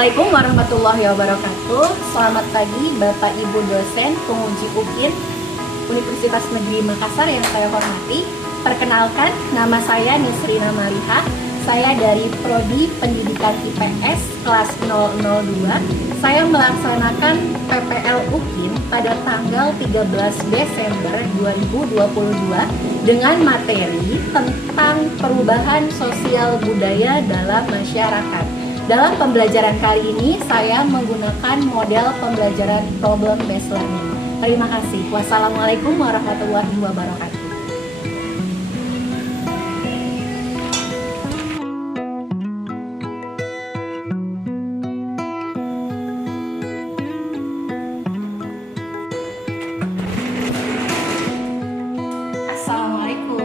Assalamualaikum warahmatullahi wabarakatuh. Selamat pagi Bapak Ibu dosen penguji UIN Universitas Negeri Makassar yang saya hormati. Perkenalkan, nama saya Nisrina Maliha. Saya dari Prodi Pendidikan IPS kelas 002. Saya melaksanakan PPL UIN pada tanggal 13 Desember 2022 dengan materi tentang perubahan sosial budaya dalam masyarakat. Dalam pembelajaran kali ini, saya menggunakan model pembelajaran problem based learning. Terima kasih. Wassalamualaikum warahmatullahi wabarakatuh. Assalamualaikum.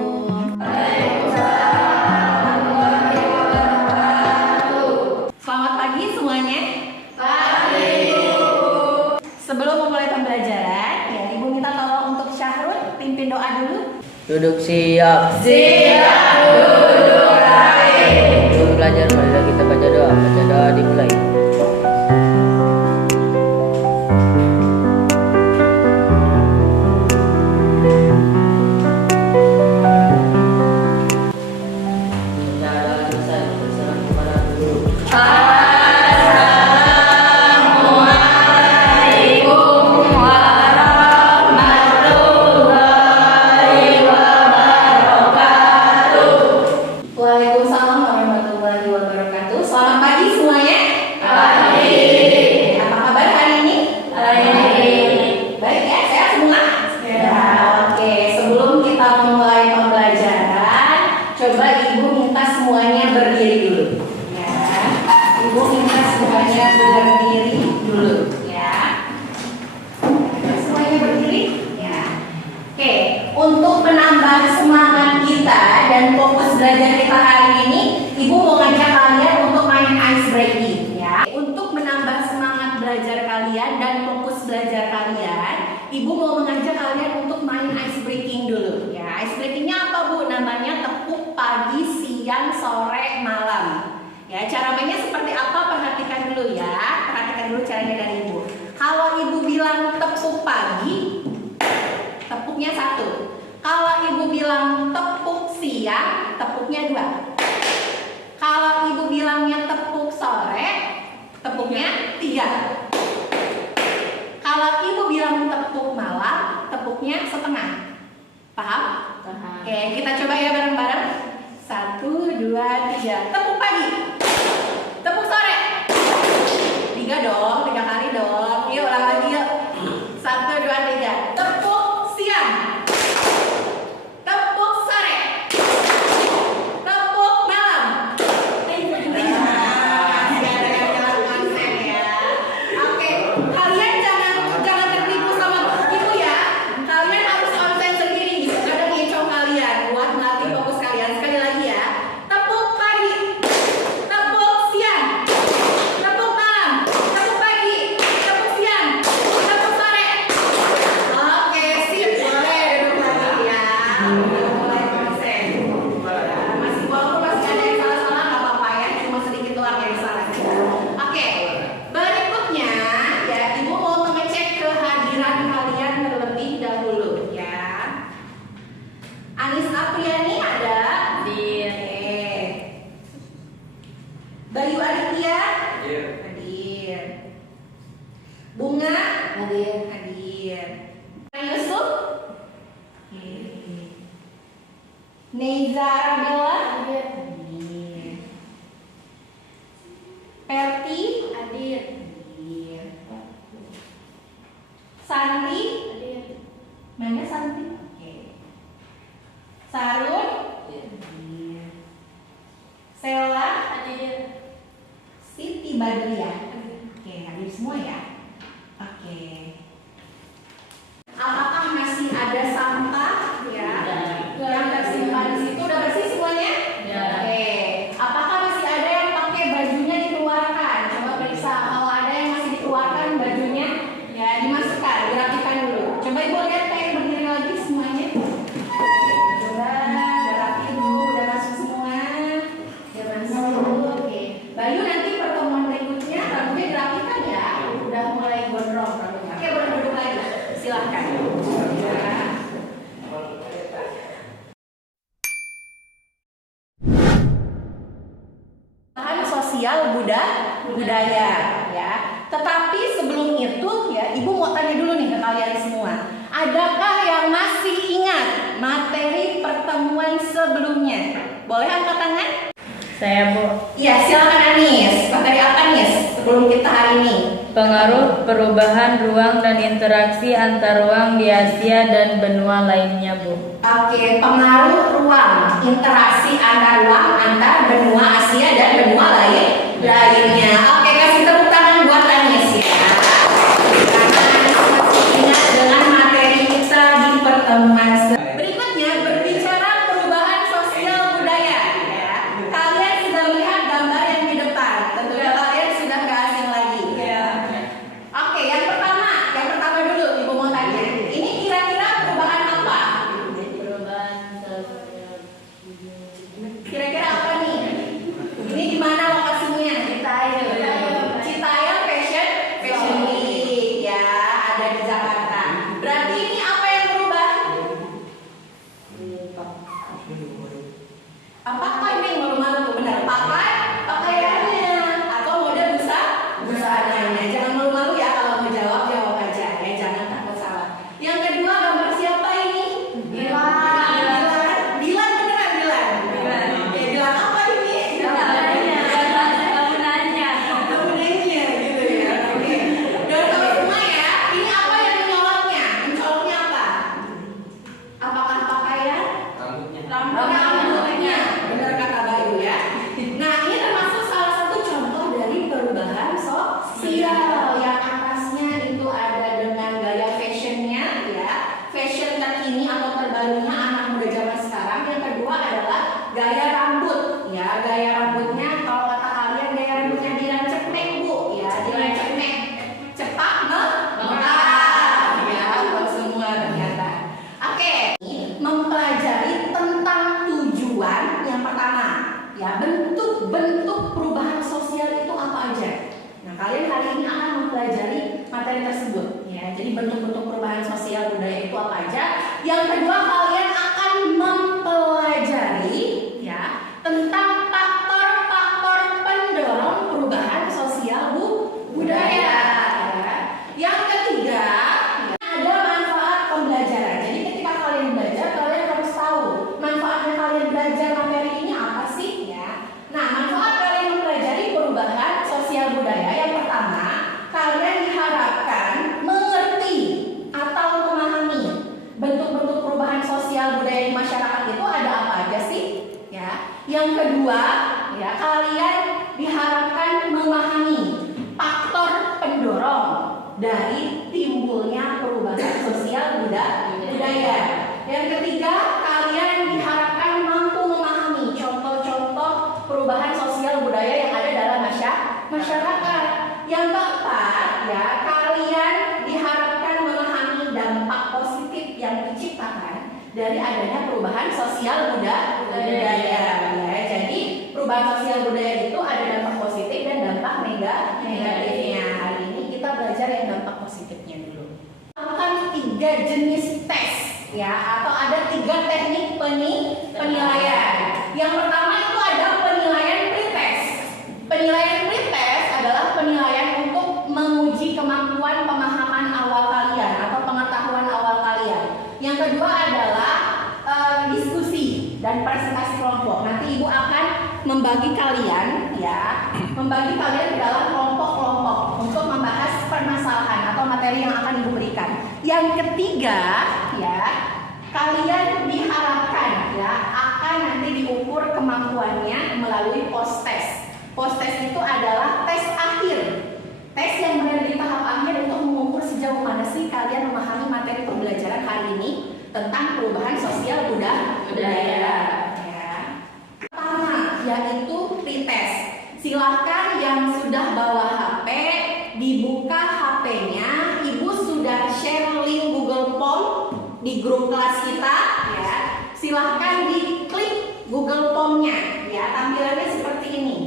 Selamat pagi semuanya. Sebelum memulai pembelajaran, ya Ibu minta tolong untuk Syahrul pimpin doa dulu. Duduk siap. Siap, duduk baik. Sebelum belajar, marilah kita baca doa. Baca doa dimulai. Waalaikumsalam warahmatullahi wabarakatuh. Selamat pagi semuanya. Pagi. Apa kabar hari ini? Baik ya, sehat semua? Oke, sebelum kita memulai pembelajaran, coba Ibu minta semuanya berdiri dulu. Ya, Ibu minta semuanya berdiri dulu. Ya, semuanya berdiri. Ya. Oke, untuk menambah semangat kita dan fokus belajar kita hari ini, Ibu mau ngajak kalian untuk main ice breaking ya. Untuk menambah semangat belajar kalian dan fokus belajar kalian, Ibu mau mengajak kalian untuk main ice breaking dulu ya. Ice breakingnya apa Bu? Namanya tepuk pagi, siang, sore, malam. Ya, cara mainnya seperti apa? Perhatikan dulu ya. Perhatikan dulu caranya dari Ibu. Kalau Ibu bilang tepuk pagi, tepuknya 1. Kalau Ibu bilang tepuk siang, tepuknya 2. Kalau Ibu bilangnya tepuk sore, tepuknya 3. Kalau Ibu bilang tepuk malam, tepuknya setengah. Paham? Oke, kita coba ya bareng-bareng. 1, 2, 3. Tepuk pagi. Tepuk sore. 3 dong, 3 kali dong. Yuk ulang lagi yuk. 1, 2, 3. Tepuk siang. Tepuk sore. Tepuk malam. Masih ada yang jalan konsen ya. Oke, kalian jangan tertipu sama Ibu ya. Kalian harus konsen sendiri. Ada ngeco kalian buat melatih fokus kalian. Sekali lagi ya. Tepuk pagi. Tepuk siang. Tepuk malam. Tepuk pagi. Tepuk siang. Tepuk sore. Oke, sip. Boleh duduk lagi ya. Udah mulai konsen. Walaupun masih ada yang salah-salah nggak apa-apa ya. Cuma sedikit doang yang salah. Oke, berikutnya ya Ibu mau mengecek kehadiran kalian terlebih dahulu ya. Anis Apriani ada? Oke. Bayu Aditya? Hadir. Bunga? Hadir. Yusuf? Oke. Neiza Rabila? Hadir. Perti? Hadir. Santi? Mana Santi? Oke. Sarun? Sela? Siti Badriah? Oke, hadir semua ya? Oke. Apakah masih ada sampah ya yang tersimpan di situ? Udah bersih semuanya? Oke. Apakah masih ada yang pakai bajunya dikeluarkan? Coba periksa. Kalau ada yang masih dikeluarkan bajunya, ya dimasukkan, dirapikan dulu. Coba Ibu lihat kayak berdiri lagi semuanya. Coba, udah rapi dulu, udah masuk semua. Udah masuk. Oke. Bayu nanti pertemuan berikutnya sosial budaya ya. Tetapi sebelum itu ya, Ibu mau tanya dulu nih ke kalian semua. Adakah yang masih ingat materi pertemuan sebelumnya? Boleh angkat tangan? Saya, Bu. Iya, silakan Anis. Materi apa Nis sebelum kita hari ini? Pengaruh perubahan ruang dan interaksi antar ruang di Asia dan benua lainnya, Bu. Oke, pengaruh ruang, interaksi antar ruang antar benua Asia dan benua lainnya. Oke, kasih tepuk tangan buat Anis ya. Karena Anis masih ingat dengan materi kita di pertemuan berikutnya, berbicara perubahan sosial budaya ya. Kalian sudah melihat gambar yang di depan. Tentunya kalian sudah gak asing lagi ya. Oke, yang pertama dulu Ibu mau tanya. Ini kira-kira perubahan apa? Kira-kira apa nih? Ini di mana lokasinya? Citayam Fashion Week ya, ada di Jakarta. Berarti ini apa yang berubah? Apakah ini yang malu-malu tuh? Benar, pakaiannya atau model busanya. Jangan malu-malu ya, kalau mau jawab aja ya, jangan takut salah. Yang kedua, gambar siapa ini? Dilan beneran Dilan. Oke, Dilan apa ini? Bangunannya gitu ya. Oke. Dan kalau semua ya, ini apa yang mencoloknya? Mencoloknya apa? Apakah pakaian? Rambutnya. Benar kata Bayu ya. Nah, ini termasuk salah satu contoh dari perubahan sosial. Yang atasnya itu ada dengan gaya fashionnya ya, fashion terkini atau terbarunya anak muda zaman sekarang. Yang kedua adalah gaya rambut ya, gaya rambutnya kalau kata kalian gaya rambutnya Dilan Cepmek Bu ya, Dilan Cepmek cepat mekar ya, buat semua ternyata. Oke, mempelajari tentang tujuan yang pertama ya, bentuk-bentuk perubahan sosial itu apa aja. Nah, kalian hari ini akan mempelajari materi tersebut ya. Jadi bentuk-bentuk perubahan sosial budaya itu apa aja. Yang kedua, kalian akan mempelajari ya tentang faktor-faktor pendorong perubahan sosial budaya ya. Yang ketiga, ada manfaat pembelajaran. Jadi ketika kalian belajar, kalian harus tahu manfaatnya kalian belajar materi ini apa sih ya. Nah, manfaat kalian mempelajari perubahan sosial budaya yang pertama, kalian diharapkan mengerti atau memahami bentuk-bentuk perubahan sosial budaya di masyarakat itu ada apa aja sih ya. Yang kedua ya, kalian diharapkan memahami faktor pendorong dari timbulnya perubahan sosial budaya. Yang ketiga, kalian diharapkan mampu memahami contoh-contoh perubahan sosial budaya yang ada dalam masyarakat. Yang keempat, ya, kalian diharapkan memahami dampak positif yang diciptakan dari adanya perubahan sosial budaya. Ya, jadi perubahan sosial budaya itu ada dampak positif dan dampak negatifnya. Hari ini kita belajar yang dampak positifnya dulu. Akan 3 jenis tes ya, atau ada 3 teknik penilaian. Yang pertama itu ada penilaian pretest. Penilaian pretest adalah penilaian untuk menguji kemampuan pemahaman awal kalian atau pengetahuan awal kalian. Yang kedua adalah diskusi dan presentasi kelompok. Nanti Ibu akan membagi kalian ke dalam kelompok-kelompok untuk membahas permasalahan atau materi yang akan Ibu berikan. Yang ketiga ya, kalian diharapkan ya akan nanti diukur kemampuannya melalui post test. Post test itu adalah tes akhir, tes yang berada di tahap akhir untuk mengukur sejauh mana sih kalian memahami materi pembelajaran hari ini tentang perubahan sosial budaya. Ya. Pertama yaitu pretest. Silahkan yang sudah bawa HP dibuka HP-nya. Ibu sudah share link Google Form di grup kelas kita ya. Silahkan diklik Google Form-nya ya. Tampilannya seperti ini.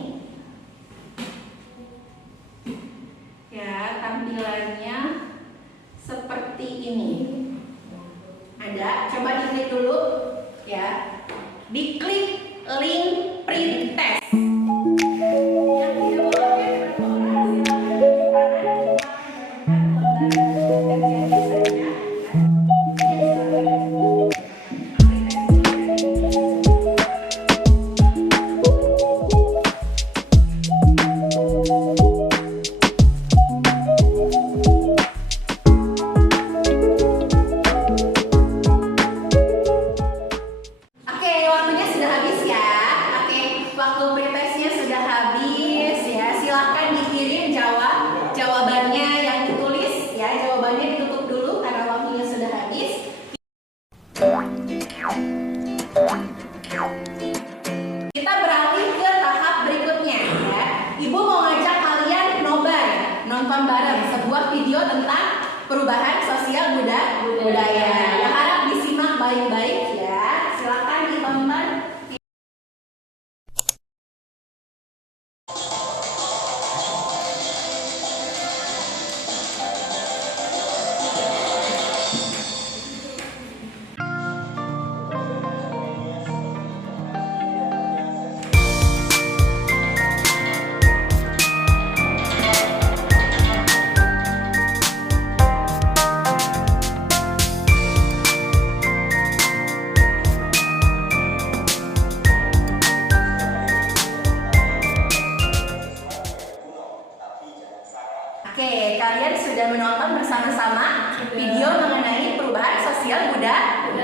Ya, tampilannya seperti ini. Ada, coba diklik dulu ya. Diklik link pretest. Ya,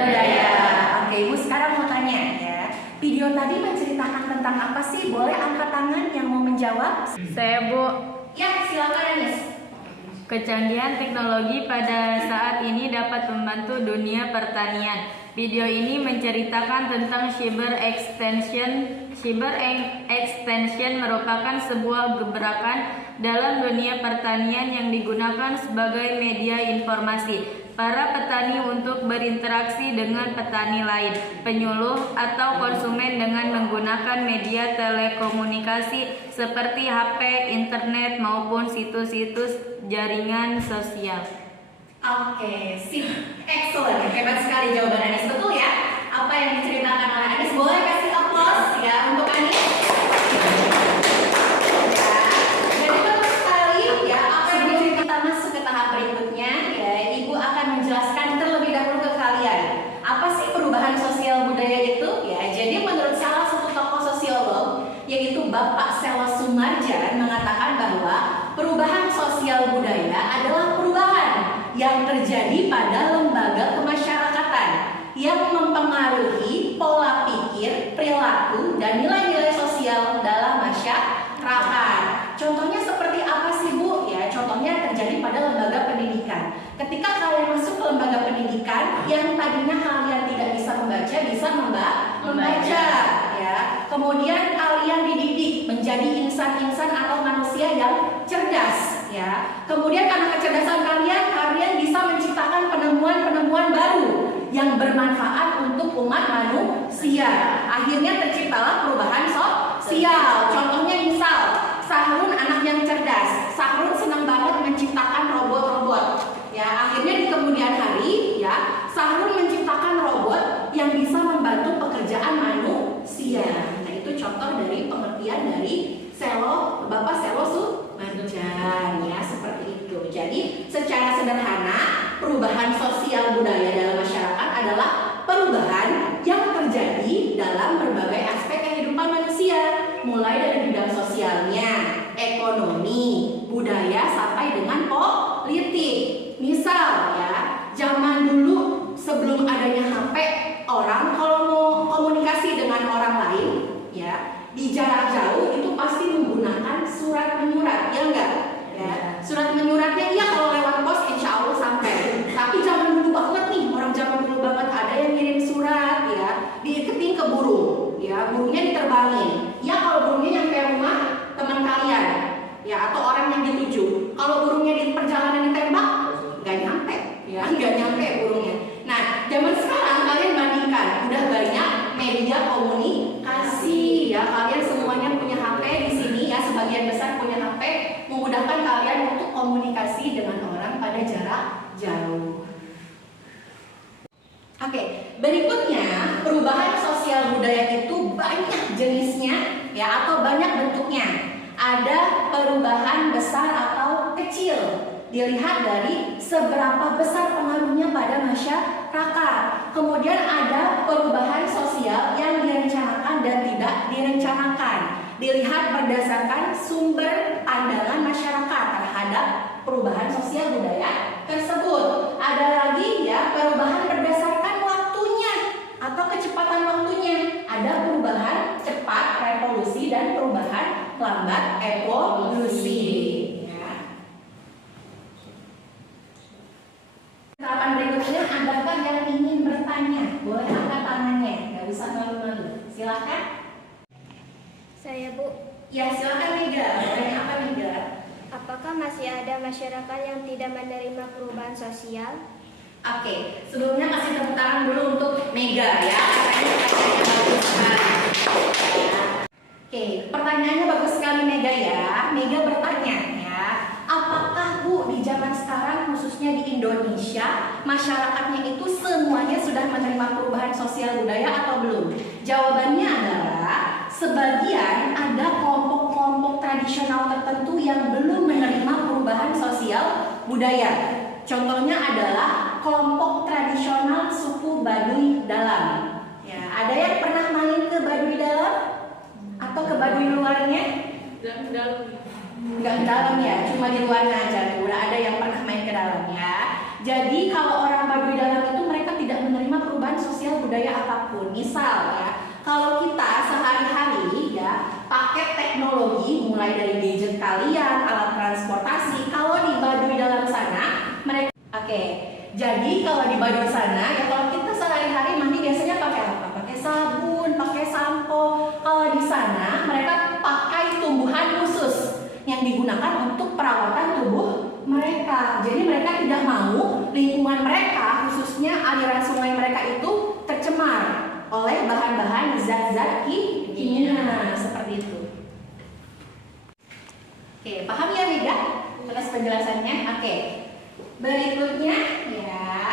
budaya. Oke, Ibu sekarang mau tanya ya. Video tadi menceritakan tentang apa sih? Boleh angkat tangan yang mau menjawab? Saya Bu. Ya, silakan Anis. Kecanggihan teknologi pada saat ini dapat membantu dunia pertanian. Video ini menceritakan tentang cyber extension. Cyber extension merupakan sebuah gebrakan dalam dunia pertanian yang digunakan sebagai media informasi para petani untuk berinteraksi dengan petani lain, penyuluh atau konsumen dengan menggunakan media telekomunikasi seperti HP, internet maupun situs-situs jaringan sosial. Oke, sip. Excellent. Hebat sekali jawaban Anis. Betul ya? Apa yang diceritakan oleh Anis? Boleh kasih aplaus ya untuk Anis. Ya, jadi bagus sekali ya. Apa yang diceritakan, kita masuk ke tahap berikutnya ya. Ibu akan menjelaskan terlebih dahulu ke kalian. Apa sih perubahan sosial budaya itu? Ya, jadi menurut salah satu tokoh sosiolog yaitu Bapak Selo Sumarjan mengatakan bahwa perubahan sosial budaya adalah perubahan yang terjadi pada lembaga kemasyarakatan yang mempengaruhi pola pikir, perilaku, dan nilai-nilai sosial dalam masyarakat. Contohnya seperti apa sih Bu? Ya, contohnya terjadi pada lembaga pendidikan. Ketika kalian masuk ke lembaga pendidikan, yang tadinya kalian tidak bisa membaca, bisa membaca. Ya. Kemudian kalian dididik menjadi insan-insan atau manusia yang cerdas. Ya. Kemudian karena kecerdasan kalian bisa menciptakan penemuan-penemuan baru yang bermanfaat untuk umat manusia. Akhirnya terciptalah perubahan sosial. Contohnya misal, Sahrun anak yang cerdas. Sahrun senang banget menciptakan robot-robot. Ya, akhirnya di kemudian hari, ya, Sahrun menciptakan robot yang bisa membantu pekerjaan manusia. Nah, itu contoh dari pengertian dari Bapak Selo Sumarjan, ya, seperti itu. Jadi, secara sederhana, perubahan sosial budaya dalam masyarakat adalah perubahan yang terjadi dalam berbagai aspek kehidupan manusia, mulai dari bidang sosialnya, ekonomi, budaya, sampai dengan politik. Misal ya, zaman dulu sebelum adanya HP, orang kalau mau komunikasi dengan orang lain, ya, di jarak jauh itu pasti menggunakan surat menyurat, ya enggak? Ya, surat menyuratnya iya kalau lewat pos insya Allah sampai. Tapi zaman dulu banget nih, orang zaman dulu banget ada yang ngirim surat, ya, diiketin ke burung, ya, burungnya diterbangin. Ya kalau burungnya nyampe rumah teman kalian, ya, atau orang yang dituju. Kalau burungnya di perjalanan ditembak, nggak nyampe, ya, nggak nyampe burungnya. Nah, zaman sekarang kalian bandingkan, udah banyak media komunikasi, ya, kalian semuanya punya HP di sini, ya, sebagian besar punya HP, memudahkan kalian untuk komunikasi dengan orang pada jarak jauh. Oke, berikutnya perubahan sosial budaya itu banyak jenisnya, ya, atau banyak bentuknya. Ada perubahan besar atau kecil. Dilihat dari seberapa besar pengaruhnya pada masyarakat. Kemudian ada perubahan sosial yang direncanakan dan tidak direncanakan. Dilihat berdasarkan sumber pandangan masyarakat terhadap perubahan sosial budaya tersebut. Ada lagi ya perubahan berdasarkan waktunya atau kecepatan waktunya. Ada perubahan cepat revolusi dan perubahan lambat evolusi. Tahapan berikutnya, adakah yang ingin bertanya? Boleh angkat tangannya, nggak usah malu-malu. Silakan. Saya Bu, Ya, silakan Mega. Bertanya apa Mega? apakah masih ada masyarakat yang tidak menerima perubahan sosial? Oke, sebelumnya kasih tepuk tangan dulu untuk Mega ya. Katanya pertanyaannya bagus sekali. Oke, pertanyaannya bagus sekali Mega ya. Mega bertanya ya, apakah Bu di zaman sekarang khususnya di Indonesia masyarakatnya itu semuanya sudah menerima perubahan sosial budaya atau belum? Jawabannya adalah sebagian ada kelompok-kelompok tradisional tertentu yang belum menerima perubahan sosial budaya. Contohnya adalah kelompok tradisional suku Baduy Dalam. Ya, ada yang pernah main ke Baduy Dalam atau ke Baduy luarnya? Nggak ke dalam ya, cuma di luarnya aja. Udah ada yang pernah main ke dalamnya. Jadi kalau orang Baduy Dalam itu mereka tidak menerima perubahan budaya apapun. Misal ya, kalau kita sehari-hari ya pakai teknologi mulai dari gadget kalian, alat transportasi, kalau di Baduy dalam sana mereka jadi kalau di Baduy sana ya, kalau kita sehari-hari mandi biasanya pakai apa? Pakai sabun, pakai sampo. Kalau di sana mereka pakai tumbuhan khusus yang digunakan untuk perawatan tubuh mereka. Jadi mereka tidak mau lingkungan mereka, khususnya aliran sungai mereka itu tercemar oleh bahan-bahan zat-zat kimia seperti itu. Oke, paham ya Mida atas penjelasannya? Oke. Berikutnya ya.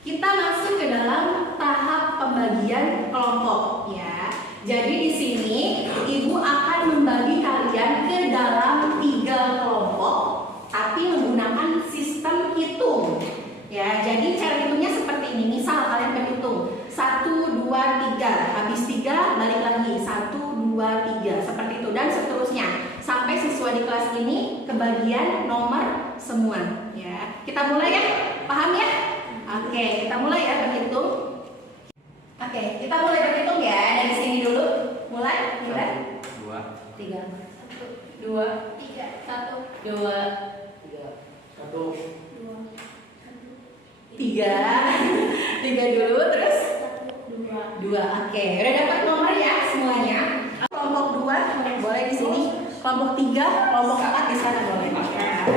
Kita masuk ke dalam tahap pembagian kelompok ya. Jadi di sini Ibu akan membagi kalian ke dalam 3 kelompok tapi menggunakan sistem hitung. Ya, jadi cara hitungnya seperti ini. Misal kalian berhitung 1 2 3, habis 3 balik lagi 1 2 3 seperti itu dan seterusnya sampai siswa di kelas ini kebagian nomor semua ya. Kita mulai ya. Paham ya? Oke, kita mulai ya berhitung. Oke, kita mulai berhitung ya. Dari sini dulu. Mulai. 1 2 3 1 2 3 1 2 3 1 3 dulu terus 2. Oke, udah dapat nomor ya semuanya. Kelompok 2 boleh di sini. Kelompok 3, kelompok 4 di sana boleh. Silakan.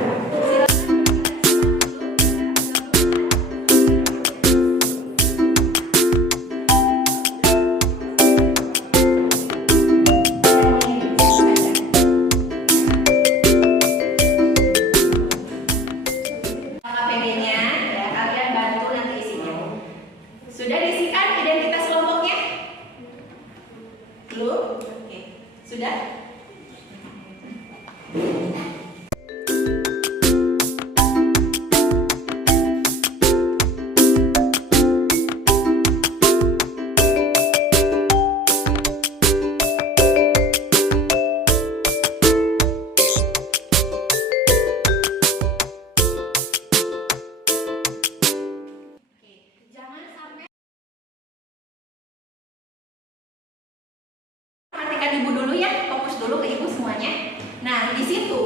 KPD-nya ya, kalian bantu nanti isinya. Sudah diisikan identitas kelompoknya? Belum? Oke. Sudah? Jangan sampai perhatikan Ibu dulu ya, fokus dulu ke Ibu semuanya. Nah, di situ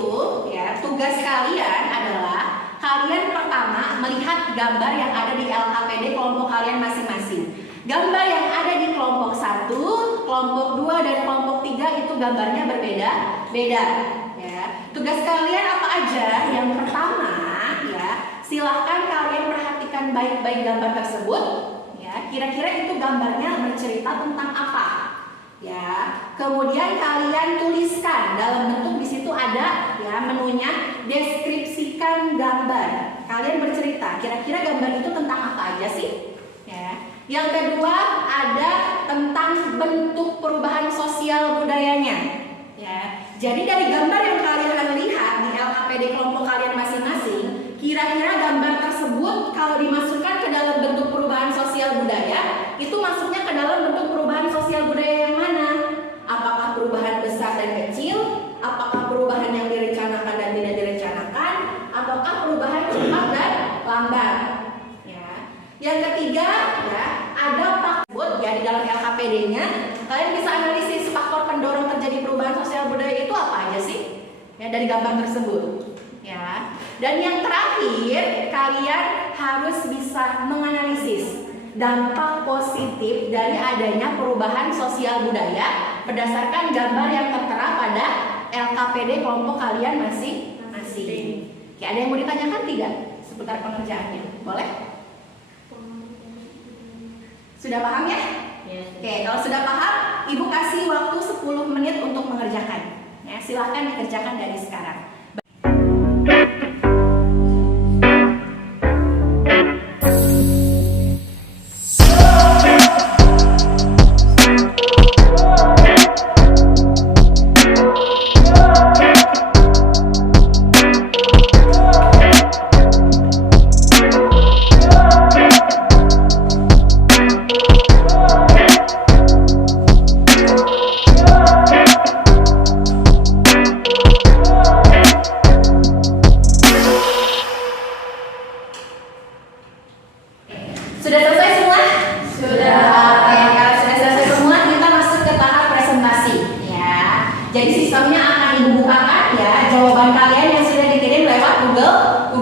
ya, tugas kalian adalah kalian pertama melihat gambar yang ada di LKPD kelompok kalian masing-masing. Gambar yang ada di kelompok 1, kelompok 2 dan kelompok 3 itu gambarnya berbeda-beda ya. Tugas kalian apa aja? Yang pertama ya, silahkan kalian perhatikan baik-baik gambar tersebut ya. Kira-kira itu gambarnya bercerita tentang apa? Ya, kemudian kalian tuliskan dalam bentuk di situ ada ya menunya deskripsikan gambar. Kalian bercerita, kira-kira gambar itu tentang apa aja sih? Ya. Yang kedua ada tentang bentuk perubahan sosial budayanya. Ya. Jadi dari gambar yang kalian lihat di LKPD kelompok kalian masing-masing, kira-kira gambar tersebut kalau dimasukkan ke dalam bentuk perubahan sosial budaya, itu masuknya ke dalam bentuk perubahan sosial budaya yang mana? Apakah perubahan besar dan kecil? Apakah perubahan yang direncanakan dan tidak direncanakan? Ataukah perubahan cepat dan lambat? Ya. Yang ketiga, ya, ada faktor ya di dalam LKPD-nya. Kalian bisa analisis faktor pendorong terjadi perubahan sosial budaya itu apa aja sih? Ya, dari gambar tersebut. Ya. Dan yang terakhir, kalian harus bisa menganalisis dampak positif dari adanya perubahan sosial budaya berdasarkan gambar yang tertera pada LKPD kelompok kalian masing-masing. Oke, ada yang mau ditanyakan tidak seputar pengerjaannya? Boleh? Sudah paham ya? Oke, kalau sudah paham, Ibu kasih waktu 10 menit untuk mengerjakan. Ya, silahkan dikerjakan dari sekarang.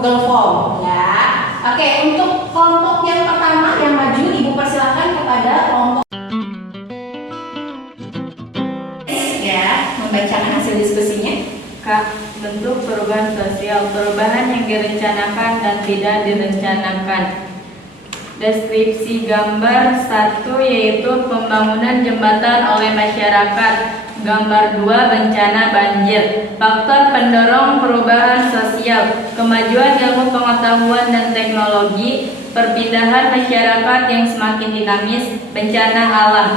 Google Form ya. Oke, untuk kelompok yang pertama yang maju, Ibu persilakan kepada kelompok ya, membacakan hasil diskusinya. Kak, bentuk perubahan sosial, perubahan yang direncanakan dan tidak direncanakan. Deskripsi gambar 1 yaitu pembangunan jembatan oleh masyarakat. Gambar 2 bencana banjir. Faktor pendorong perubahan sosial, kemajuan ilmu pengetahuan dan teknologi, perpindahan masyarakat yang semakin dinamis, bencana alam.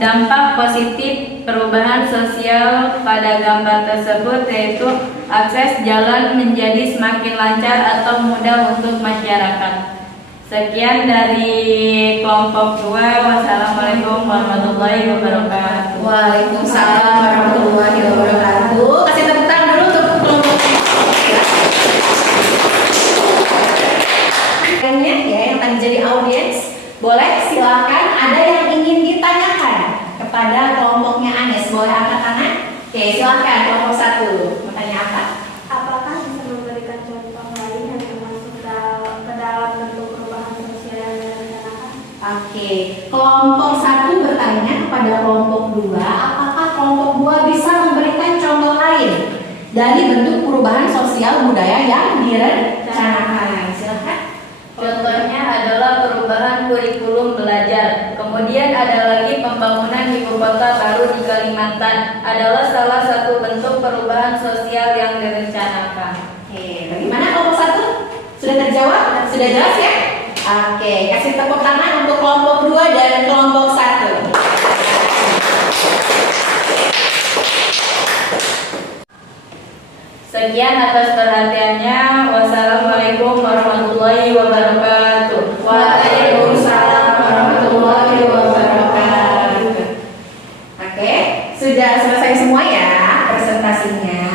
Dampak positif perubahan sosial pada gambar tersebut yaitu akses jalan menjadi semakin lancar atau mudah untuk masyarakat. Sekian dari kelompok 2. Wassalamualaikum warahmatullahi wabarakatuh. Waalaikumsalam warahmatullahi wabarakatuh. Kasih tepuk tangan dulu untuk kelompok ya, yang tadi jadi audiens. Boleh silakan, ada yang ingin ditanyakan kepada kelompoknya Anes. Boleh angkat tangan? Oke, silakan kelompok 1. Mau tanya apa? Apakah bisa memberikan contoh lain yang termasuk ke dalam bentuk perubahan sosial yang direncanakan? Oke, kelompok 1 bertanya kepada kelompok 2, apakah kelompok 2 bisa memberikan contoh lain dari bentuk perubahan sosial budaya yang direncanakan? Silakan. Contohnya adalah perubahan kurikulum belajar. Kemudian ada lagi pembangunan ibu kota baru di Kalimantan. Adalah salah satu bentuk perubahan sosial yang direncanakan. Oke, bagaimana kelompok 1? Sudah terjawab? Sudah jelas ya? Oke, kasih tepuk tangan untuk kelompok 2 dan kelompok 1. Sekian atas perhatiannya. Wassalamualaikum warahmatullahi wabarakatuh. Waalaikumsalam warahmatullahi wabarakatuh. Oke, sudah selesai semua ya presentasinya.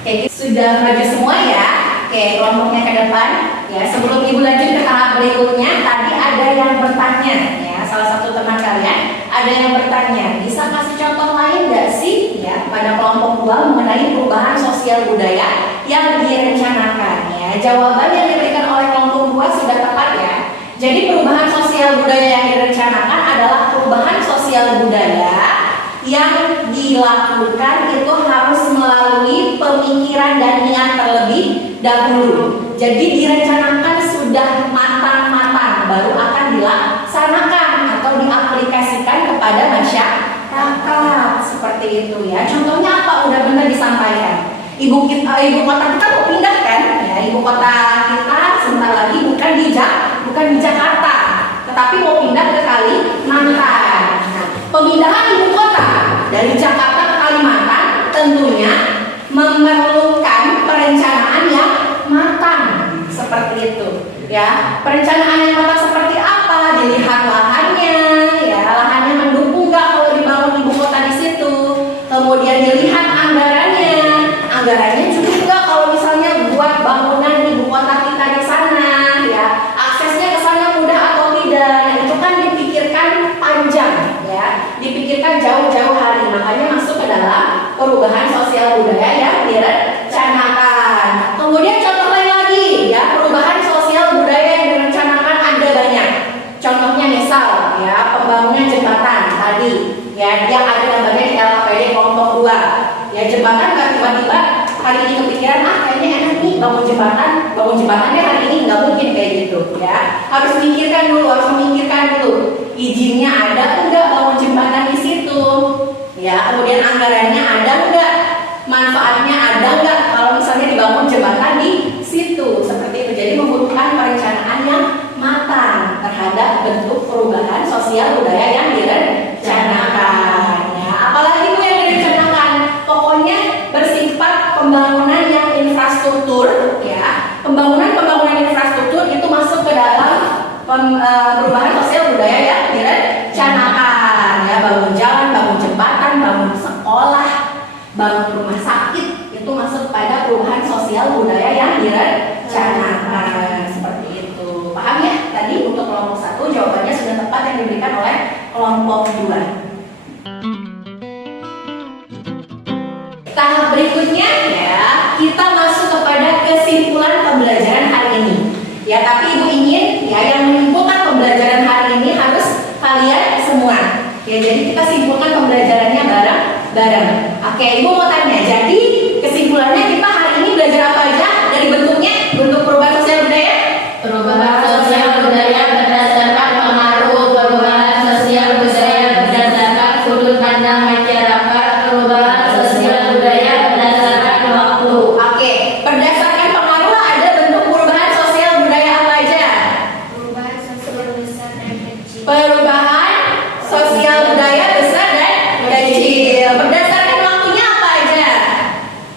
Oke, sudah maju semua ya. Oke, kelompoknya ke depan. Ya, sebelum Ibu lanjut ke tahap berikutnya, tadi ada yang bertanya ya, salah satu teman kalian ada yang bertanya, bisa kasih contoh lain nggak sih ya pada kelompok 2 mengenai perubahan sosial budaya yang direncanakan ya. Jawaban yang diberikan oleh kelompok 2 sudah tepat ya. Jadi perubahan sosial budaya yang direncanakan adalah perubahan sosial budaya yang dilakukan itu harus melalui pemikiran dan niat terlebih dahulu. Jadi direncanakan sudah matang-matang baru akan dilaksanakan atau diaplikasikan kepada masyarakat seperti itu ya. Contohnya apa? Udah benar disampaikan. Ibu kota kita mau pindah kan? Ya, ibu kota kita sebentar lagi bukan di Jakarta, tetapi mau pindah ke Kalimantan. Nah, pemindahan ibu kota dari Jakarta ke Kalimantan tentunya memerlukan perencanaan yang matang seperti itu ya. Perencanaan yang matang seperti apa? Dilihat lahannya ya, lahannya mendukung nggak kalau dibangun ibu kota di situ. Kemudian dilihat anggarannya cukup nggak kalau misalnya buat bangunan ibu kota kita di sana ya. Aksesnya ke sana mudah atau tidak? Nah, itu kan dipikirkan panjang ya, dipikirkan jauh-jauh hari. Makanya masuk ke dalam perubahan sosial budaya yang direncanakan. Kemudian contoh lain lagi ya, perubahan sosial budaya yang direncanakan ada banyak. Contohnya misal ya, pembangunan jembatan tadi ya, yang ada gambarnya di LKPD kelompok 2 ya. Jembatan nggak tiba-tiba hari ini kepikiran kayaknya enak nih bangun jembatannya hari ini, nggak mungkin kayak gitu ya. Harus memikirkan dulu izinnya ada enggak bangun jembatan di situ ya. Kemudian anggarannya ada enggak, manfaatnya ada enggak kalau misalnya dibangun jembatan di situ seperti itu. Jadi membutuhkan perencanaan yang matang terhadap bentuk perubahan sosial budaya yang direncanakan ya. Apalagi itu yang direncanakan, pokoknya bersifat pembangunan yang infrastruktur ya. Pembangunan infrastruktur itu masuk ke dalam perubahan sosial budaya yang direncanakan ya. Bangun jalan, bangun jembatan, bangun sekolah, bangun rumah sakit, itu masuk pada perubahan sosial budaya yang direncanakan seperti itu. Paham ya? Tadi untuk kelompok 1 jawabannya sudah tepat yang diberikan oleh kelompok 2. Tahap berikutnya ya, kita masuk kepada kesimpulan Ya, jadi kita simpulkan pembelajarannya bareng-bareng. Oke, Ibu mau tanya. Jadi kesimpulannya kita hari ini belajar apa aja dari bentuknya? Bentuk perubahan sosial budaya? Perubahan sosial budaya berdasarkan pengaruh perubahan sosial budaya berdasarkan sudut pandang masyarakat, perubahan sosial budaya berdasarkan waktu. Oke, berdasarkan pengaruh ada bentuk perubahan sosial budaya apa aja? Perubahan sosial besar dan kecil. Perubahan sosial budaya besar dan kecil. Berdasarkan waktunya apa aja?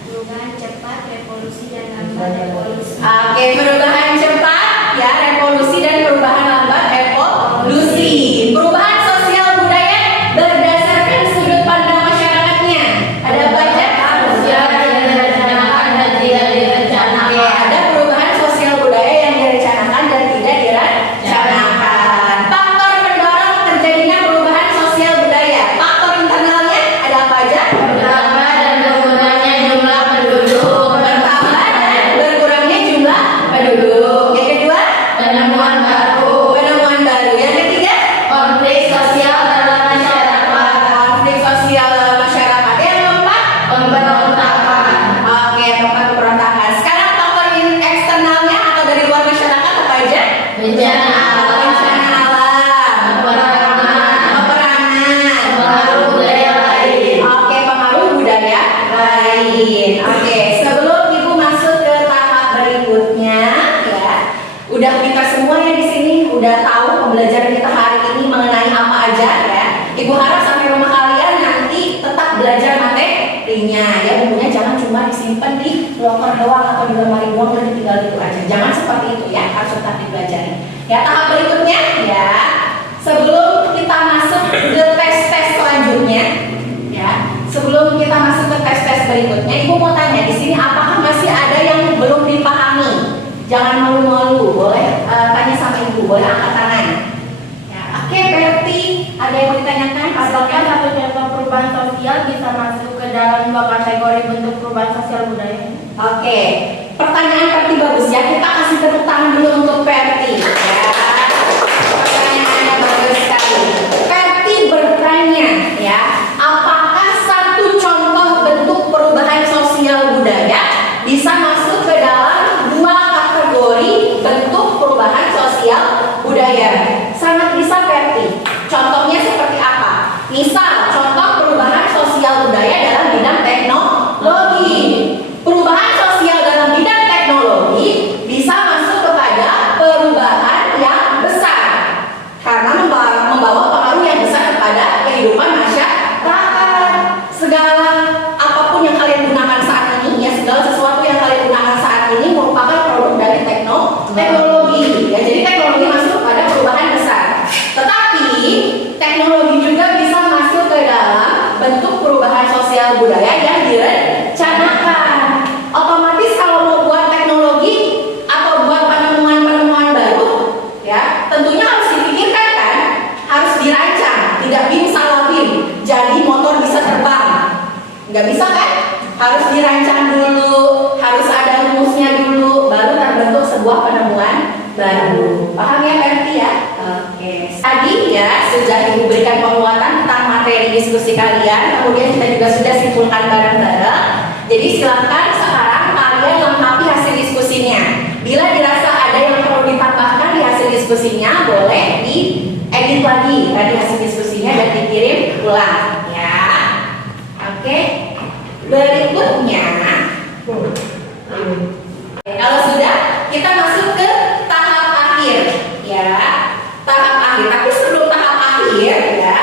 Perubahan cepat, revolusi dan lambat revolusi. Oke, perubahan cepat ya, revolusi dan perubahan lambat evolusi. Perubahan sosial budaya berdasarkan sudut pandang masyarakatnya. Ada apa aja? Sosial yang direncanakan dan tidak direncanakan. Oke, ada perubahan sosial budaya yang direncanakan dan tidak direncanakan. Faktor pendorong terjadinya perubahan sosial budaya. Faktor internalnya ada apa aja? Bertambah dan berkurangnya jumlah penduduk. Bertambah dan berkurangnya jumlah penduduk. Yang kedua, Penemuan baru. penemuan baru. Yang ketiga, Konflik sosial dalam masyarakat. konflik sosial dalam masyarakat. Yang keempat, Pemberontakan. oke, tempat pemberontakan. Sekarang faktor eksternalnya atau dari luar masyarakat apa aja? Bencana alam. Bencana alam, Peperangan. peperangan, Pengaruh budaya lain. oke, pengaruh budaya lain. Oke, sebelum Ibu masuk ke tahap berikutnya, ya, udah pintar semua ya di sini, udah tahu pembelajaran kita hari ini mengenai apa aja ya. Ibu harap sampai rumah kalian nanti tetap belajar materinya ya. Bukunya jangan cuma disimpan di loker doang atau di lemari doang dan ditinggal itu aja. Jangan seperti itu ya, harus tetap dipelajari. Ya, tahap berikutnya ya. Sebelum kita masuk ke tes-tes selanjutnya, ya. Sebelum kita masuk ke tes-tes berikutnya, Ibu mau tanya di sini apakah masih ada yang belum dipahami? Jangan malu-malu, boleh tanya sama Ibu, boleh angkat tangan. Ya, oke, Berti, ada yang mau ditanyakan? Apakah satu contoh perubahan sosial bisa masuk ke dalam dua kategori bentuk perubahan sosial budaya? Oke, pertanyaan Perti bagus ya. Kita kasih tepuk tangan dulu untuk Perti. Ya, pertanyaannya bagus sekali. Perti bertanya, ya, apakah satu contoh bentuk perubahan sosial budaya bisa masuk ke dalam dua kategori bentuk perubahan sosial budaya? Sangat bisa, Perti. Contohnya seperti apa? Misal, contoh perubahan sosial budaya dalam bidang teknologi. Perubahan sosial dalam bidang teknologi bisa masuk kepada perubahan yang besar karena membawa pengaruh yang besar kepada kehidupan masyarakat. Segala apapun yang kalian gunakan saat ini, ya, segala sesuatu yang kalian gunakan saat ini merupakan produk dari teknologi. Ya, jadi teknologi masuk pada perubahan besar. Tetapi teknologi juga bisa masuk ke dalam bentuk perubahan sosial budaya yang direncanakan. Otomatis kalau mau buat teknologi atau buat penemuan-penemuan baru, ya, tentunya harus dipikirkan kan, harus dirancang, tidak bim salah bim. Jadi motor bisa terbang, nggak bisa kan? Harus dirancang dulu, harus ada rumusnya dulu, baru terbentuk sebuah penemuan baru. Paham ya, Berti ya? Oke. Tadi ya sudah Ibu berikan penguatan tentang materi diskusi kalian, kemudian kita juga sudah simpulkan bareng-bareng. Jadi silakan sekarang kalian lengkapi hasil diskusinya. Bila dirasa ada yang perlu ditambahkan di hasil diskusinya, boleh diedit lagi tadi hasil diskusinya dan dikirim ulang ya. Oke. Berikutnya, kalau sudah, kita masuk ke tahap akhir ya. Tahap akhir. Tapi sebelum tahap akhir ya,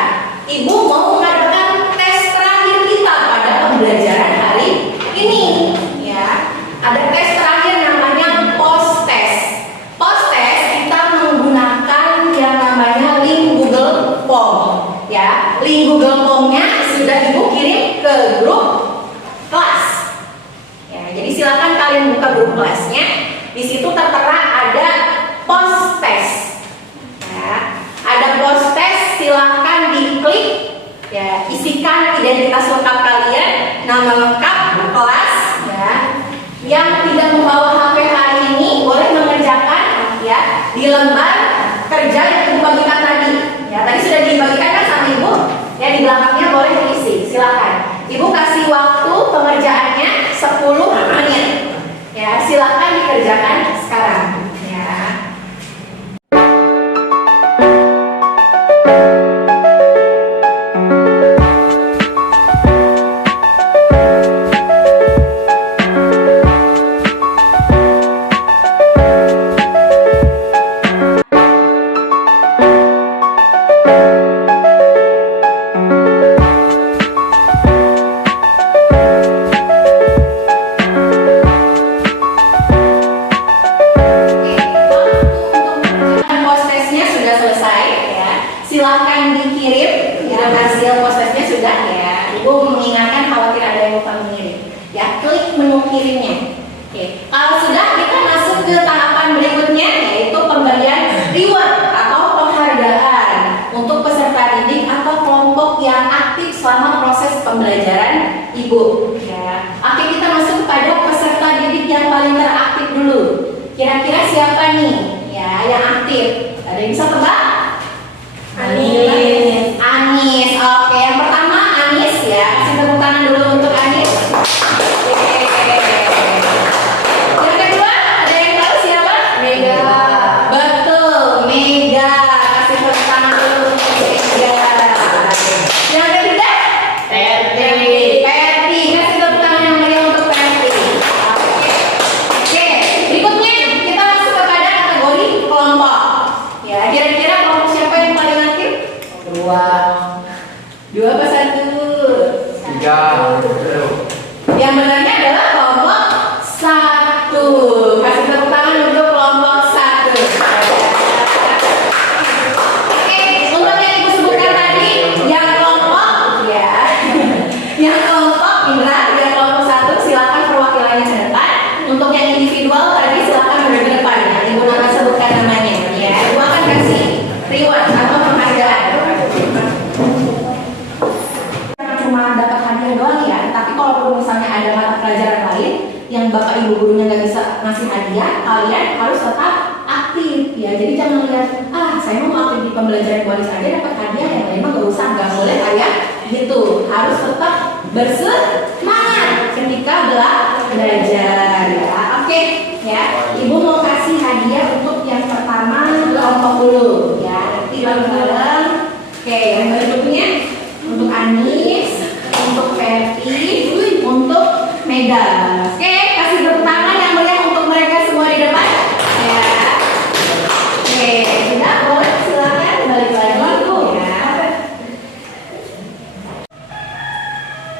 Ibu mau mengadakan tes terakhir kita pada pembelajaran hari ini ya. Ada tes terakhir namanya post test. Post test kita menggunakan yang namanya link Google Form ya. Link Google Form mengingatkan khawatir ada yang lupa mengirim. Ya, klik menu kirimnya. Oke, kalau sudah kita masuk ke tahapan berikutnya yaitu pemberian reward atau penghargaan untuk peserta didik atau kelompok yang aktif selama proses pembelajaran Ibu. Ya, oke kita masuk pada peserta didik yang paling teraktif dulu. Kira-kira siapa nih? Ya, yang aktif. Ada yang bisa tebak? Anis. Anis. Oke, yang pertama Anis ya. Kasih tepuk tangan dulu untuk Anis. Oke. Yang kedua, ada yang tahu siapa? Mega. Betul, Mega. Kasih tepuk tangan dulu untuk Mega. Yang ketiga? Ferdi. Ferdi. Kasih tepuk tangan yang meriah untuk Ferdi. Oke. Oke, berikutnya kita masuk kepada kategori kelompok. Ya, kira-kira kelompok siapa yang paling aktif? Dua apa satu? 3. Yang benarnya adalah kelompok satu. Kasih tepuk tangan untuk kelompok satu. Oke, untuk yang ibu sebutkan tadi, yang kelompok ya, yang kelompok Indra, yang kelompok satu, silakan perwakilannya ke depan. Untuk yang individual tadi silakan berada di depan. Ya. Ibu akan sebutkan namanya. Ya, ibu akan kasih reward atau penghargaan. Cuma dapat hadiah doang ya, tapi kalau misalnya ada mata pelajaran lain yang bapak ibu gurunya nggak bisa ngasih hadiah, kalian harus tetap aktif ya. Jadi jangan lihat saya mau aktif di pembelajaran kualitas aja dapat hadiah, yang lain mah nggak usah, nggak boleh kayak gitu. Harus tetap bersemangat ketika belajar ya. Oke ya, ibu mau kasih hadiah untuk yang pertama kelompok dulu ya. Nanti bareng-bareng. Oke, yang berikutnya untuk Anis, untuk Ferdi, untuk Mega. Oke, kasih tepuk tangan yang meriah untuk mereka semua di depan. Ya. Oke, sudah boleh silakan balik lagi tuh ya.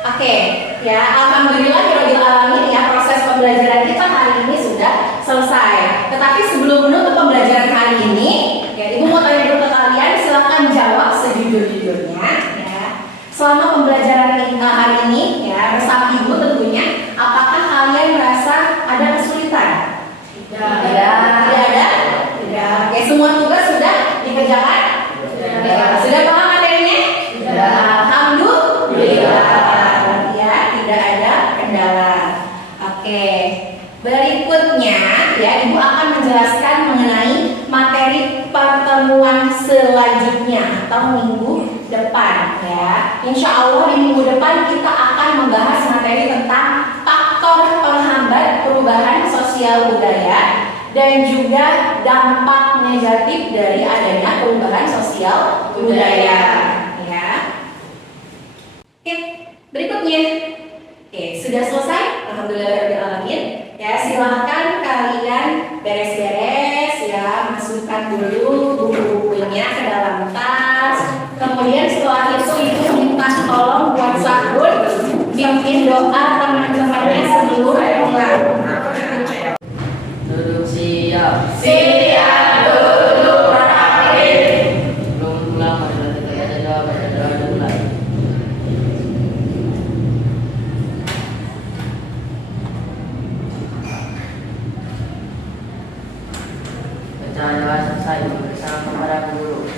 Oke, ya alhamdulillah Rabbil alamin ya, proses pembelajaran kita hari ini sudah selesai. Tetapi sebelum menutup pembelajaran hari ini, ya ibu mau tanya dulu ke kalian, silakan jawab sejujur-jujurnya. Selama pembelajaran hari ini ya bersama ibu tentunya, apakah kalian merasa ada kesulitan? Tidak ada? Tidak. Oke, semua tugas sudah dikerjakan? Sudah paham materinya? Alhamdulillah. Ya, tidak ada kendala. Oke. Berikutnya ya ibu akan menjelaskan mengenai materi pertemuan selanjutnya atau minggu depan ya. Insya Allah di minggu depan kita akan membahas materi tentang faktor penghambat perubahan sosial budaya dan juga dampak negatif dari adanya perubahan sosial budaya ya. Oke, berikutnya. Oke, sudah selesai. Alhamdulillahirobbilalamin. Ya, silahkan kalian beres-beres ya, masukkan dulu buku-bukunya ke dalam tas. Kemudian setelah itu ibu minta tolong buat sahur, bimbing doa teman-temannya sebelum pulang. Duduk siap. Siap duduk rapi. Belum pulang baca doa dulu lagi. Baca doa selesai, bersama kepada guru.